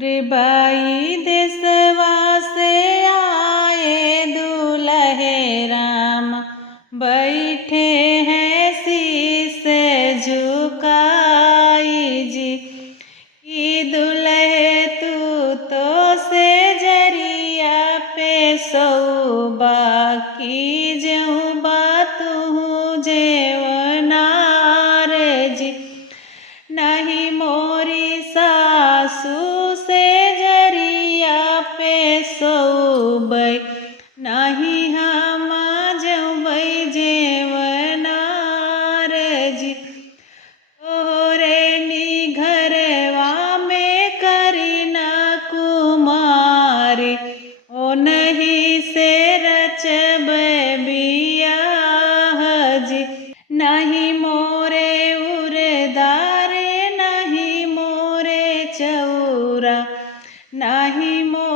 रे बाई देशवा से आए दूल्हे राम, बैठे हैं शीश झुकाई जी। कि दूल्हे तू तो से जरिया पे सौबा की जऊँ बातू जेवनार जी। नहीं मोरी सासू से जरिया पे सौबै, नहीं हम जबै जेवनार जी। तोहरे नी घरवा में करी ना कुमारी, ओ नहीं से रचबै बियाह जी। नहीं मोरे उरदारे, नहीं मोरे चौरा, नहीं मोरे